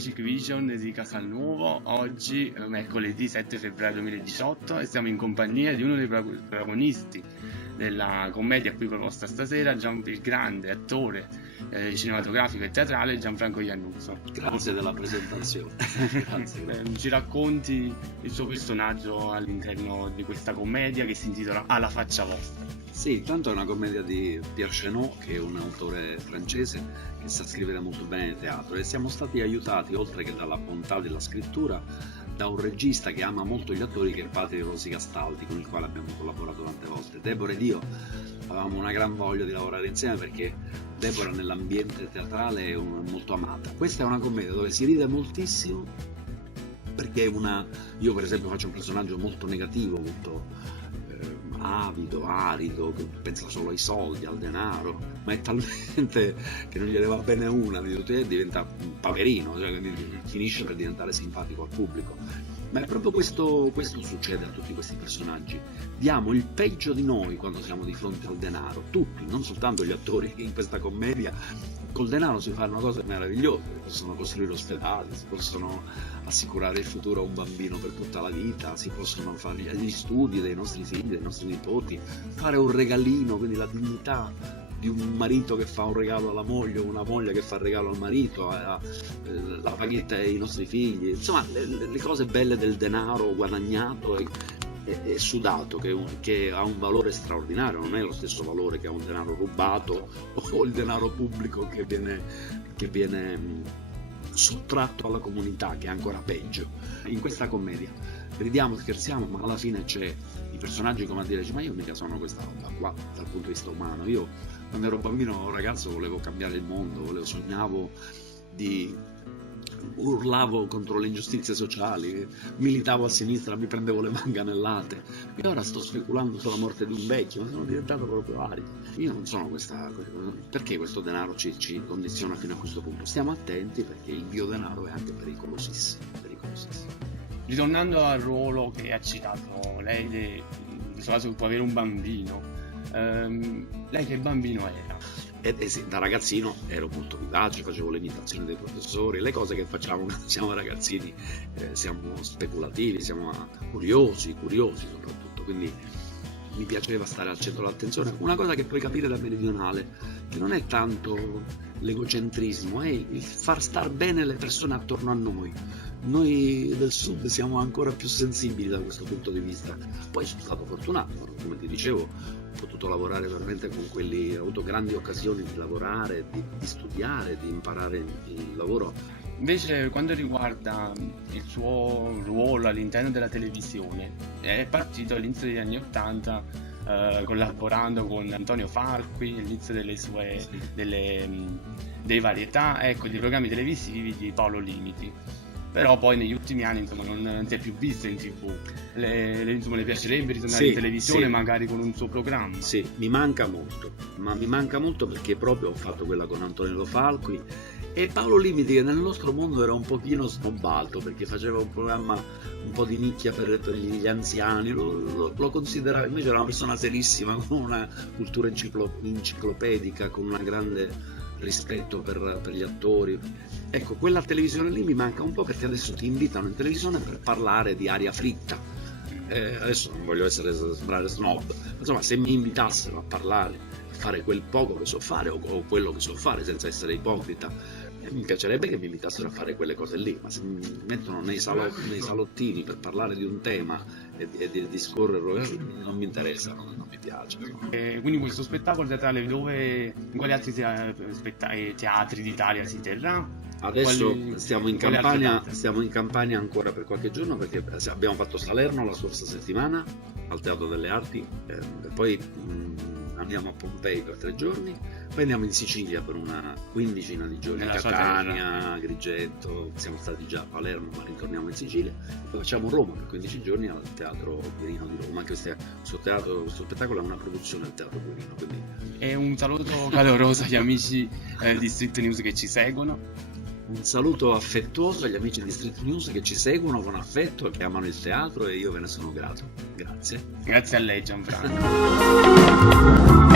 Magic Vision di Casalnuovo. Oggi è mercoledì 7 febbraio 2018 e siamo in compagnia di uno dei protagonisti della commedia qui proposta stasera, il grande attore cinematografico e teatrale Gianfranco Iannuzzo. Grazie della presentazione. Grazie. Ci racconti il suo personaggio all'interno di questa commedia che si intitola Alla faccia vostra. Sì, intanto è una commedia di Pierre Chénault, che è un autore francese che sa scrivere molto bene il teatro, e siamo stati aiutati, oltre che dalla bontà della scrittura, da un regista che ama molto gli attori, che è il padre di Rosy Castaldi, con il quale abbiamo collaborato tante volte. Deborah ed io avevamo una gran voglia di lavorare insieme, perché Deborah nell'ambiente teatrale è molto amata. Questa è una commedia dove si ride moltissimo, perché io per esempio faccio un personaggio molto negativo, molto avido, arido, che pensa solo ai soldi, al denaro, ma è talmente che non gliene va bene una di tutte, diventa un paperino, cioè, finisce per diventare simpatico al pubblico. Ma è proprio questo succede a tutti questi personaggi. Diamo il peggio di noi quando siamo di fronte al denaro, tutti, non soltanto gli attori che in questa commedia. Col denaro si fanno cose meravigliose, si possono costruire ospedali, si possono assicurare il futuro a un bambino per tutta la vita, si possono fare gli studi dei nostri figli, dei nostri nipoti, fare un regalino, quindi la dignità di un marito che fa un regalo alla moglie, una moglie che fa il regalo al marito, la paghetta ai nostri figli, insomma le cose belle del denaro guadagnato e sudato, che ha un valore straordinario, non è lo stesso valore che ha un denaro rubato o il denaro pubblico che viene sottratto alla comunità, che è ancora peggio. In questa commedia ridiamo, scherziamo, ma alla fine c'è i personaggi come a dire: ma io mica sono questa roba qua dal punto di vista umano. Io quando ero bambino, ragazzo, volevo cambiare il mondo, sognavo urlavo contro le ingiustizie sociali, militavo a sinistra, mi prendevo le manganellate, e ora sto speculando sulla morte di un vecchio, ma sono diventato proprio arido. Io non sono perché questo denaro ci condiziona fino a questo punto? Stiamo attenti, perché il biodenaro è anche pericolosissimo. Ritornando al ruolo che ha citato lei, in questo caso può avere un bambino, lei che bambino era? Sì, da ragazzino ero molto vivace, facevo le imitazioni dei professori, le cose che facciamo quando siamo ragazzini, siamo speculativi, siamo curiosi soprattutto, quindi mi piaceva stare al centro dell'attenzione. Una cosa che puoi capire da meridionale, che non è tanto l'egocentrismo, è il far star bene le persone attorno a noi. Noi del sud siamo ancora più sensibili da questo punto di vista. Poi sono stato fortunato, come ti dicevo, ho potuto lavorare veramente con quelli, ho avuto grandi occasioni di lavorare, di studiare, di imparare il lavoro. Invece, quanto riguarda il suo ruolo all'interno della televisione, è partito all'inizio degli anni '80 collaborando con Antonio Farqui, all'inizio dei varietà, ecco, dei programmi televisivi di Paolo Limiti. Però poi negli ultimi anni, insomma, non si è più visto in TV. Le piacerebbe ritornare in televisione, sì, magari con un suo programma? Sì, mi manca molto, ma mi manca molto perché proprio ho fatto quella con Antonio Falqui e Paolo Limiti, che nel nostro mondo era un pochino snobbato perché faceva un programma un po' di nicchia per gli anziani, lo considerava, invece era una persona serissima, con una cultura enciclopedica, con una grande rispetto per gli attori. Ecco, quella televisione lì mi manca un po', perché adesso ti invitano in televisione per parlare di aria fritta. Adesso non voglio sembrare snob, insomma, se mi invitassero a parlare, a fare quel poco che so fare o quello che so fare, senza essere ipocrita, mi piacerebbe che mi invitassero a fare quelle cose lì, ma se mi mettono nei salottini per parlare di un tema e di discorrere, non mi interessa, non mi piace. Quindi questo spettacolo teatrale in quali altri teatri d'Italia si terrà? Adesso stiamo in Campania ancora per qualche giorno, perché abbiamo fatto Salerno la scorsa settimana al Teatro delle Arti, e poi andiamo a Pompei per 3 giorni, poi andiamo in Sicilia per una quindicina di giorni, Catania, Agrigento, siamo stati già a Palermo ma ritorniamo in Sicilia, poi facciamo Roma per 15 giorni al Teatro Quirino di Roma. Questo spettacolo è una produzione del Teatro Quirino, quindi... E un saluto caloroso agli amici di Street News che ci seguono. Un saluto affettuoso agli amici di Street News che ci seguono con affetto, che amano il teatro, e io ve ne sono grato. Grazie. Grazie a lei, Gianfranco.